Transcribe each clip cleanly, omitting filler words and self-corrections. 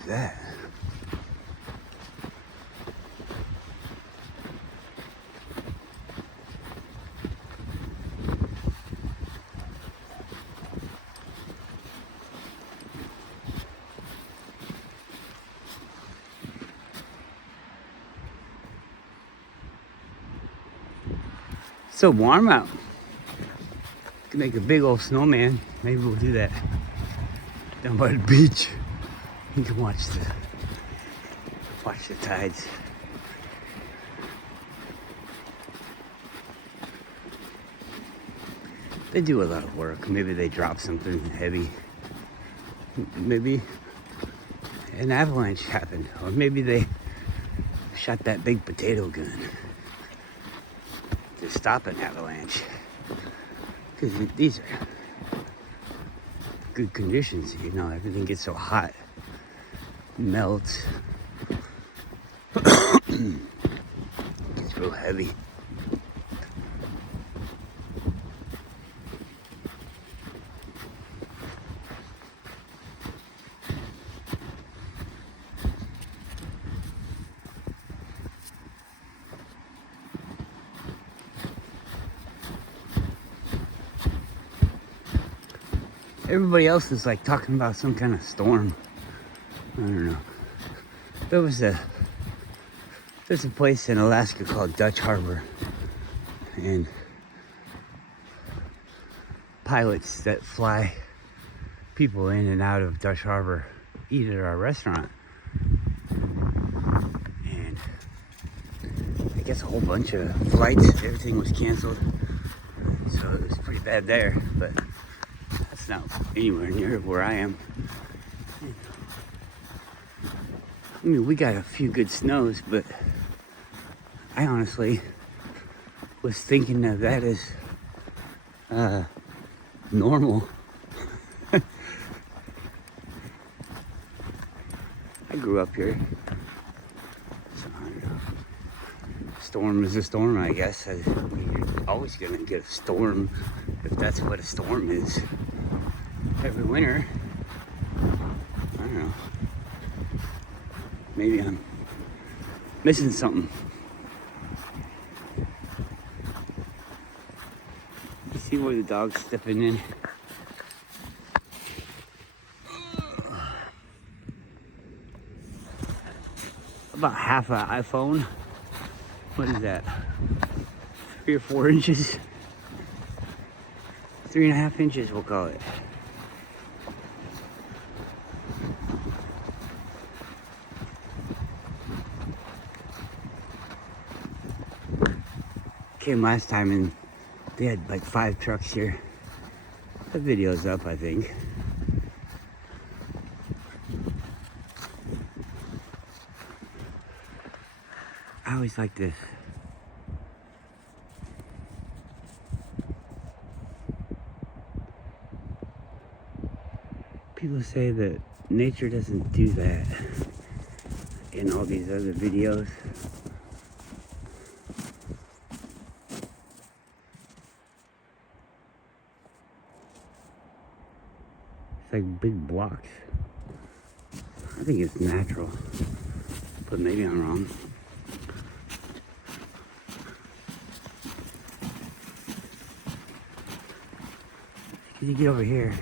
was that? It's so warm out. Could make a big old snowman. Maybe we'll do that down by the beach. You can watch the tides. They do a lot of work. Maybe they drop something heavy. Maybe an avalanche happened, or maybe they shot that big potato gun to stop an avalanche. Because these are good conditions, you know, everything gets so hot, melts, gets real heavy. Everybody else is like talking about some kind of storm. I don't know. There's a place in Alaska called Dutch Harbor, and pilots that fly people in and out of Dutch Harbor eat at our restaurant. And I guess a whole bunch of flights, everything was canceled. So it was pretty bad there, but that's not anywhere near where I am. I mean, we got a few good snows, but I honestly was thinking of that as normal. I grew up here, so I don't know. Storm is a storm, I guess. You're always gonna get a storm if that's what a storm is. Every winter. I don't know. Maybe I'm missing something. You see where the dog's stepping in? About half an iPhone. What is that? 3 or 4 inches? 3.5 inches, we'll call it. Came last time and they had like 5 trucks here. The video's up, I think. I always like this. People say that nature doesn't do that in all these other videos. It's like big blocks. I think it's natural, but maybe I'm wrong. You get over here.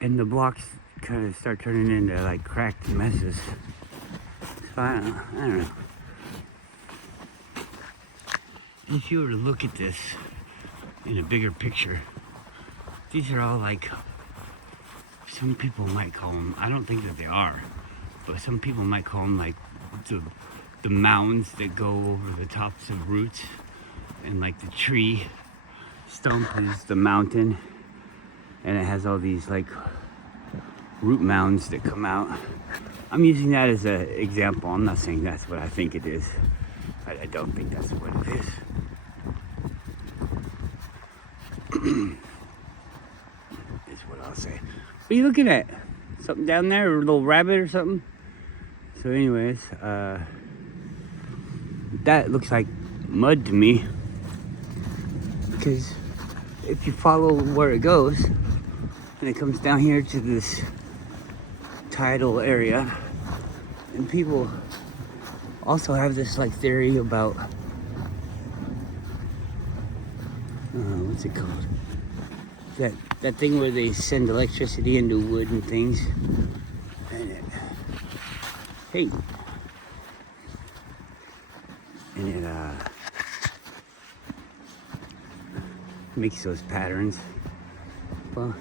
And the blocks kind of start turning into like cracked messes. So I don't know. If you were to look at this in a bigger picture, these are all like, some people might call them, I don't think that they are, but some people might call them like the mounds that go over the tops of roots, and like the tree stump is the mountain, and it has all these like root mounds that come out. I'm using that as an example. I'm not saying that's what I think it is. I don't think that's what it is. Is what I'll say. What are you looking at? Something down there? A little rabbit or something? So anyways, that looks like mud to me. Because if you follow where it goes, and it comes down here to this tidal area. And people also have this like theory about what's it called? That thing where they send electricity into wood and things. And it makes those patterns. Well,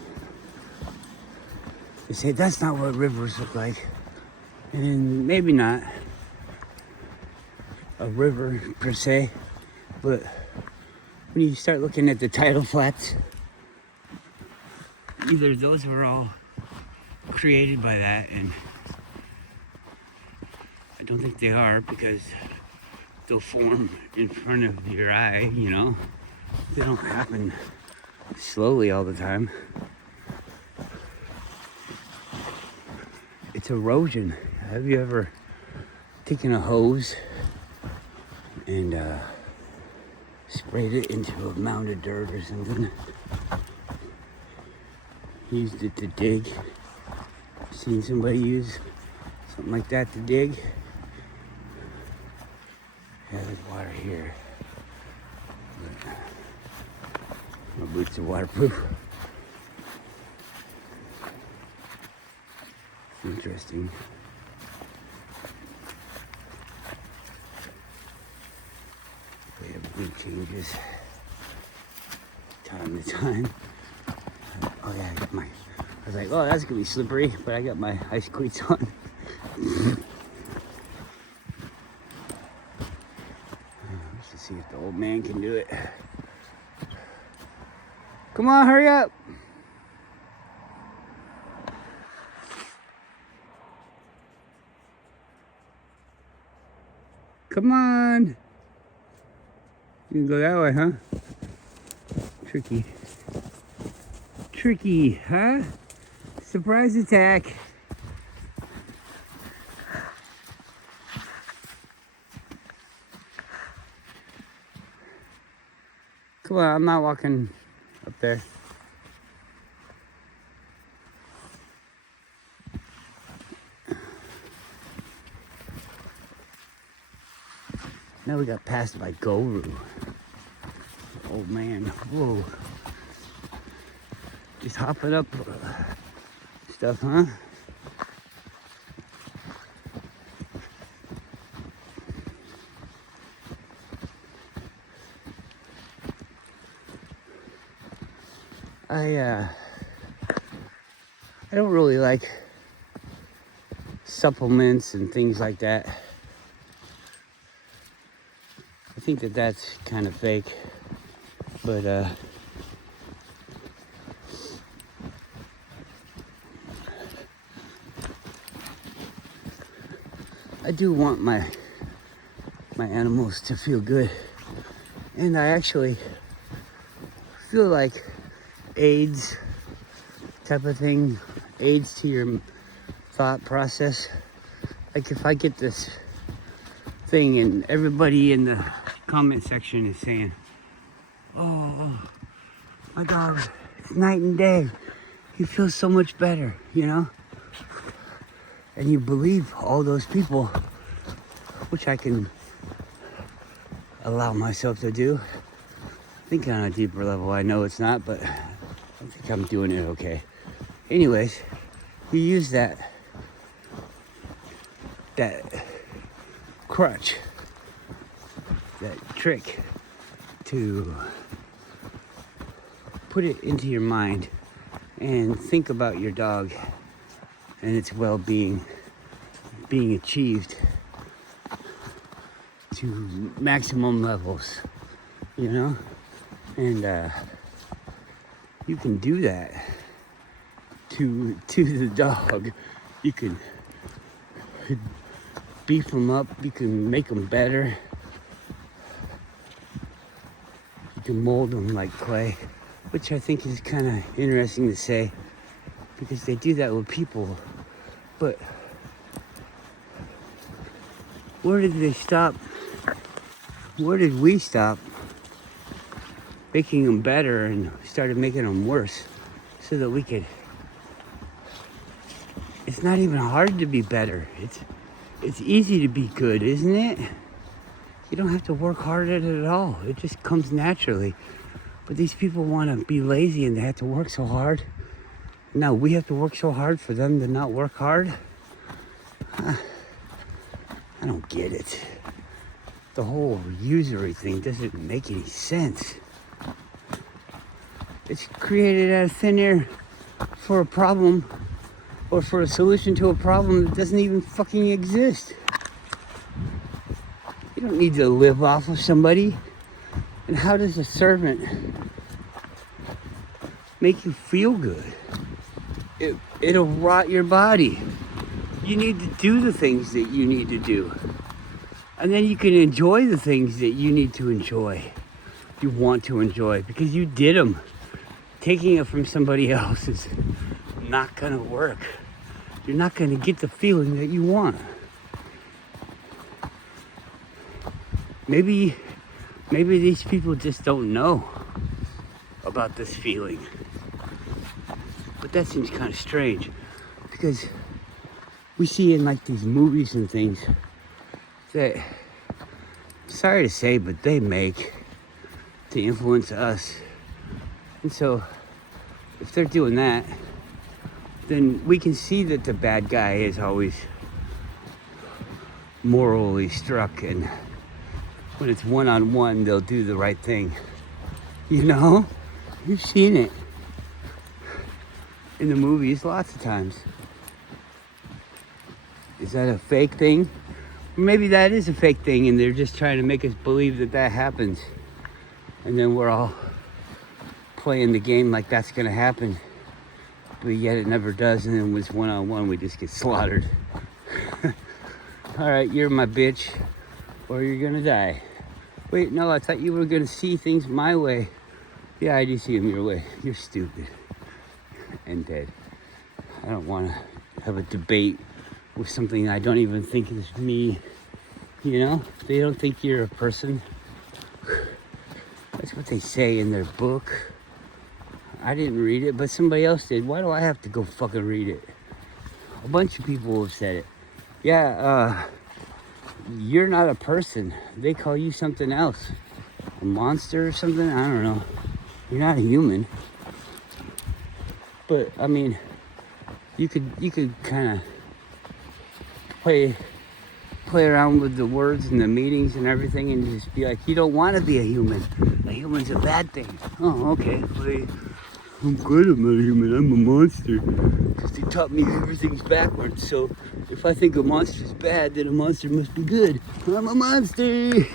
they say that's not what rivers look like. And maybe not a river per se, but when you start looking at the tidal flats, either those were all created by that, and I don't think they are, because they'll form in front of your eye, you know? They don't happen slowly all the time. It's erosion. Have you ever taken a hose and sprayed it into a mound of dirt or something? Used it to dig. Seen somebody use something like that to dig? Yeah, there's water here. But my boots are waterproof. It's interesting. Everything changes time to time. Oh yeah, I was like, oh, that's gonna be slippery, but I got my ice cleats on. Let's see if the old man can do it. Come on, hurry up. Come on. You can go that way, huh? Tricky. Tricky, huh? Surprise attack. Come on, I'm not walking up there. Now we got passed by Goru. Oh man, whoa. Just hopping up stuff, huh? I don't really like supplements and things like that. I think that that's kind of fake, but I do want my animals to feel good, and I actually feel like aids type of thing, aids to your thought process. Like if I get this thing and everybody in the comment section is saying, oh my dog, it's night and day, he feels so much better, you know? And you believe all those people, which I can allow myself to do. I think on a deeper level, I know it's not, but I think I'm doing it okay. Anyways, you use that crutch, that trick to put it into your mind and think about your dog and its well-being being achieved to maximum levels, you know? And you can do that to the dog. You can beef them up, you can make them better, you can mold them like clay, which I think is kind of interesting to say, because they do that with people. But where did they stop? Where did we stop making them better and started making them worse so that we could It's not even hard to be better. It's easy to be good, isn't it? You don't have to work hard at it at all. It just comes naturally. But these people want to be lazy and they have to work so hard. Now we have to work so hard for them to not work hard. I don't get it. The whole usury thing doesn't make any sense. It's created out of thin air for a problem or for a solution to a problem that doesn't even fucking exist. You don't need to live off of somebody. And how does a servant make you feel good? It'll rot your body. You need to do the things that you need to do. And then you can enjoy the things that you need to enjoy. You want to enjoy because you did them. Taking it from somebody else is not gonna work. You're not gonna get the feeling that you want. Maybe these people just don't know about this feeling. But that seems kind of strange because we see in like these movies and things that, sorry to say, but they make to influence us. And so if they're doing that, then we can see that the bad guy is always morally struck, and when it's one-on-one, they'll do the right thing. You know? You've seen it in the movies lots of times. Is that a fake thing? Maybe that is a fake thing and they're just trying to make us believe that that happens. And then we're all playing the game like that's gonna happen. But yet it never does, and then when it's one-on-one, we just get slaughtered. All right, you're my bitch, or you're gonna die. Wait, no, I thought you were gonna see things my way. Yeah, I do see them your way. You're stupid and dead. I don't wanna have a debate with something I don't even think is me. You know, they don't think you're a person. That's what they say in their book. I didn't read it, but somebody else did. Why do I have to go fucking read it? A bunch of people have said it. Yeah, you're not a person. They call you something else. A monster or something? I don't know. You're not a human. But, I mean, you could kind of play around with the words and the meanings and everything and just be like, you don't want to be a human. A human's a bad thing. Oh, okay. Well, I'm good, I'm not a human, I'm a monster. Because they taught me everything's backwards, so if I think a monster's bad, then a monster must be good. I'm a monster!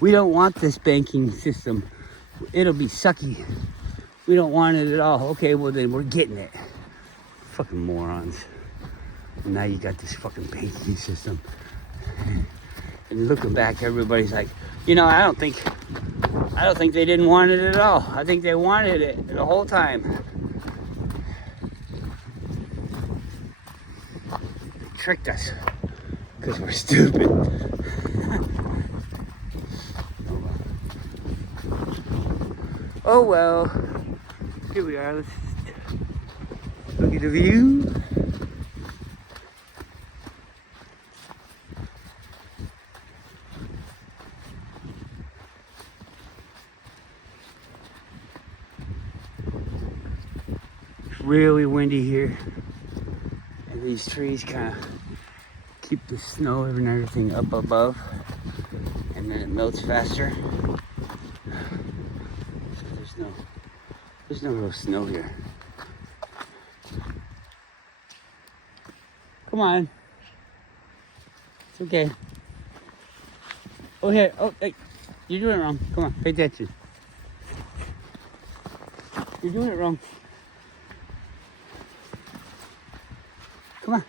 We don't want this banking system. It'll be sucky. We don't want it at all. Okay, well then we're getting it. Fucking morons. And now you got this fucking banking system. And looking back, everybody's like, you know, I don't think they didn't want it at all. I think they wanted it the whole time. They tricked us because we're stupid. Oh well. Here we are. Let's look at the view. Really windy here, and these trees kind of keep the snow and everything up above, and then it melts faster. So there's no real snow here. Come on, it's okay. Oh here, oh hey, you're doing it wrong. Come on, pay attention. You're doing it wrong. Come on.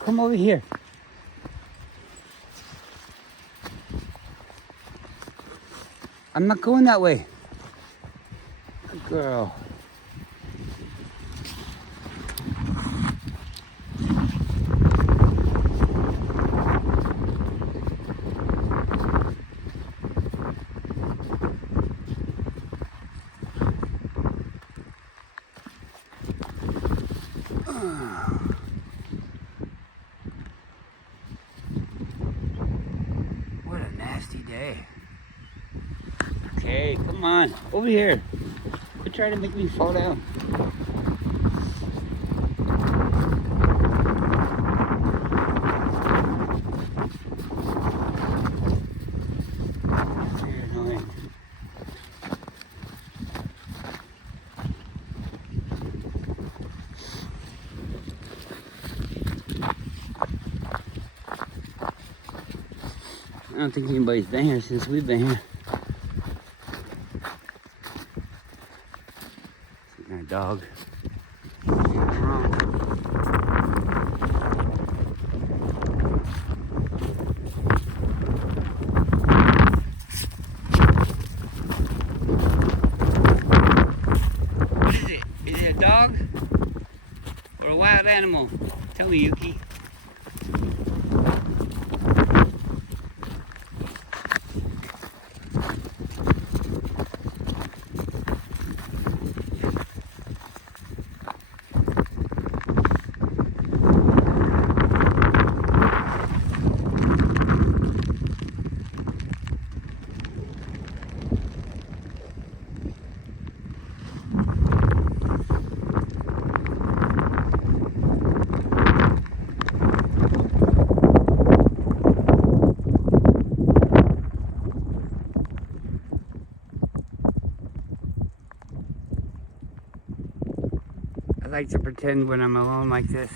Come over here. I'm not going that way. Good girl. Hey, come on. Over here. Quit trying to make me fall down. You're annoying. I don't think anybody's been here since we've been here. Our dog. What's wrong? What is it? Is it a dog or a wild animal? Tell me, Yuki. I like to pretend when I'm alone like this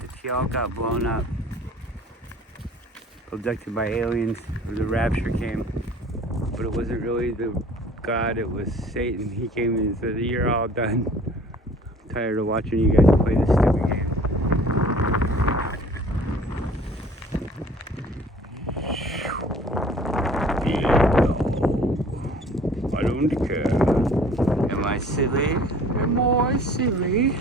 that y'all got blown up, abducted by aliens, or the rapture came. But it wasn't really the God, it was Satan. He came and said, "You're all done. I'm tired of watching you guys play this stupid game." I don't care. Am I silly? Am I silly?